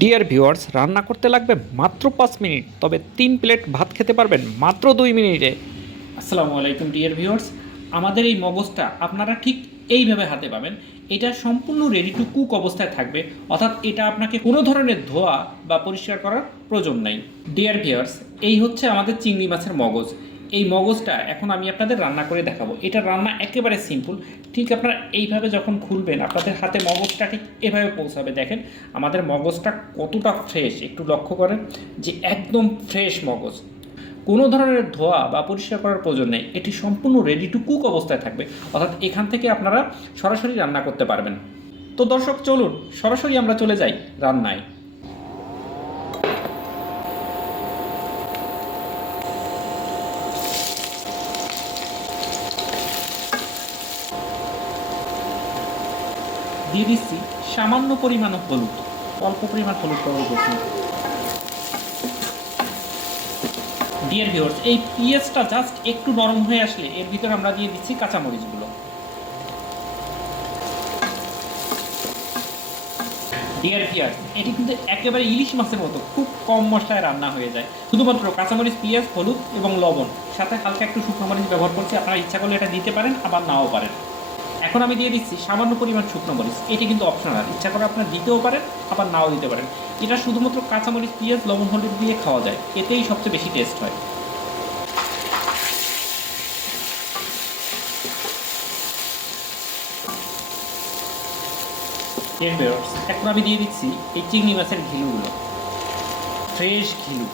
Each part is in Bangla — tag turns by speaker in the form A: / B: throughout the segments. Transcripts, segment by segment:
A: ডিয়ার ভিউয়ার্স রান্না করতে লাগবে মাত্র পাঁচ মিনিট, তবে তিন প্লেট ভাত খেতে পারবেন মাত্র দুই মিনিটে।
B: আসসালামু আলাইকুম ডিয়ার ভিউয়ার্স আমাদের এই মগজটা আপনারা ঠিক এইভাবে হাতে পাবেন। এটা সম্পূর্ণ রেডি টু কুক অবস্থায় থাকবে, অর্থাৎ এটা আপনাকে কোনো ধরনের ধোয়া বা পরিষ্কার করার প্রয়োজন নাই। ডিয়ার ভিউয়ার্স এই হচ্ছে আমাদের চিংড়ি মাছের মগজ। এই মগজটা এখন আমি আপনাদের রান্না করে দেখাবো। এটা রান্না একেবারে সিম্পল ঠিক আপনারা এইভাবে যখন খুলবেন, আপনাদের হাতে মগজটা ঠিক এভাবে পৌঁছাবে। দেখেন, আমাদের মগজটা কতটা ফ্রেশ একটু লক্ষ্য করেন যে একদম ফ্রেশ মগজ। কোনো ধরনের ধোয়া বা পরিষ্কার করার প্রয়োজন নেই। এটি সম্পূর্ণ রেডি টু কুক অবস্থায় থাকবে। অর্থাৎ এখান থেকে আপনারা সরাসরি রান্না করতে পারবেন। তো দর্শক, চলুন, সরাসরি আমরা চলে যাই রান্নায়। দিয়ে দিচ্ছি সামান্য পরিমাণ হলুদ, অল্প পরিমাণ হলুদ ব্যবহার করছি ডিয়ার ভিউয়ার্স এই পিএসটা জাস্ট একটু নরম হয়ে আসলে এর ভিতরে আমরা দিয়ে দিচ্ছি কাঁচামরিচগুলো। ডিয়ার ভিউয়ার্স এটি কিন্তু একেবারে ইলিশ মাছের মতো, খুব কম মশলায় রান্না হয়ে যায়। শুধুমাত্র কাঁচামরিচ, পেঁয়াজ, হলুদ এবং লবণ, সাথে হালকা একটু শুকনো মরিচ ব্যবহার করছি, আপনারা ইচ্ছা করলে এটা দিতে পারেন, আবার নাও পারেন। এখন আমি দিয়ে দিচ্ছি সামান্য পরিমাণ শুকনো মরিচ। এটি কিন্তু অপশনাল ইচ্ছা করে আপনার দিতেও পারেন, আবার নাও দিতে পারেন। এটা শুধুমাত্র কাঁচামরিচ, পেঁয়াজ, লবণ, হলুদ দিয়ে খাওয়া যায়। এতেই সবচেয়ে বেশি টেস্ট হয়। এখন আমি দিয়ে দিচ্ছি এই চিংড়ি মাছের ঘিলুগুলো। ফ্রেশ ঘিলু।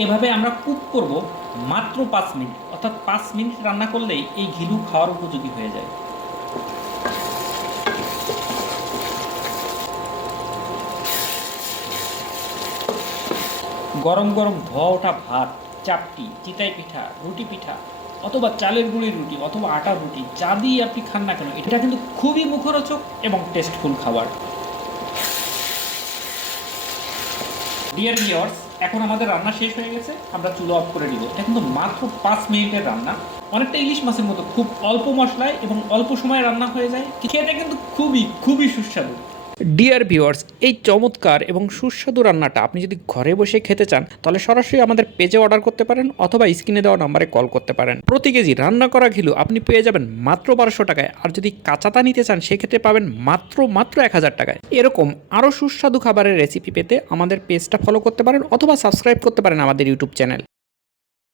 B: এভাবে আমরা কুক করব মাত্র পাঁচ মিনিট। অর্থাৎ পাঁচ মিনিট রান্না করলেই এই ঘিলু খাওয়ার উপযোগী হয়ে যায়। গরম গরম ধোয়া ওঠা ভাত, চাপটি, চিতাই পিঠা, রুটি পিঠা, অথবা চালের গুঁড়ির রুটি অথবা আটার রুটি, যা দিয়ে আপনি খান না কেন, এটা কিন্তু খুবই মুখরোচক এবং টেস্টফুল খাবার। ডিয়ার ভিওর্স এখন আমাদের রান্না শেষ হয়ে গেছে। আমরা চুলো অফ করে নিব। এটা কিন্তু মাত্র পাঁচ মিনিটের রান্না। অনেকটা ইলিশ মাছের মতো, খুব অল্প মশলায় এবং অল্প সময়ে রান্না হয়ে যায়। খেতে কিন্তু খুবই খুবই সুস্বাদু।
A: ডিয়ার ভিউয়ার্স এই চমৎকার এবং সুস্বাদু রান্নাটা আপনি যদি ঘরে বসে খেতে চান, তাহলে সরাসরি আমাদের পেজে অর্ডার করতে পারেন অথবা স্ক্রিনে দেওয়া নাম্বারে কল করতে পারেন। প্রতি কেজি রান্না করা ঘিলু আপনি পেয়ে যাবেন মাত্র বারোশো টাকায়, আর যদি কাঁচাতা নিতে চান, সেক্ষেত্রে পাবেন মাত্র মাত্র এক হাজার টাকায়। এরকম আরও সুস্বাদু খাবারের রেসিপি পেতে আমাদের পেজটা ফলো করতে পারেন অথবা সাবস্ক্রাইব করতে পারেন আমাদের ইউটিউব চ্যানেল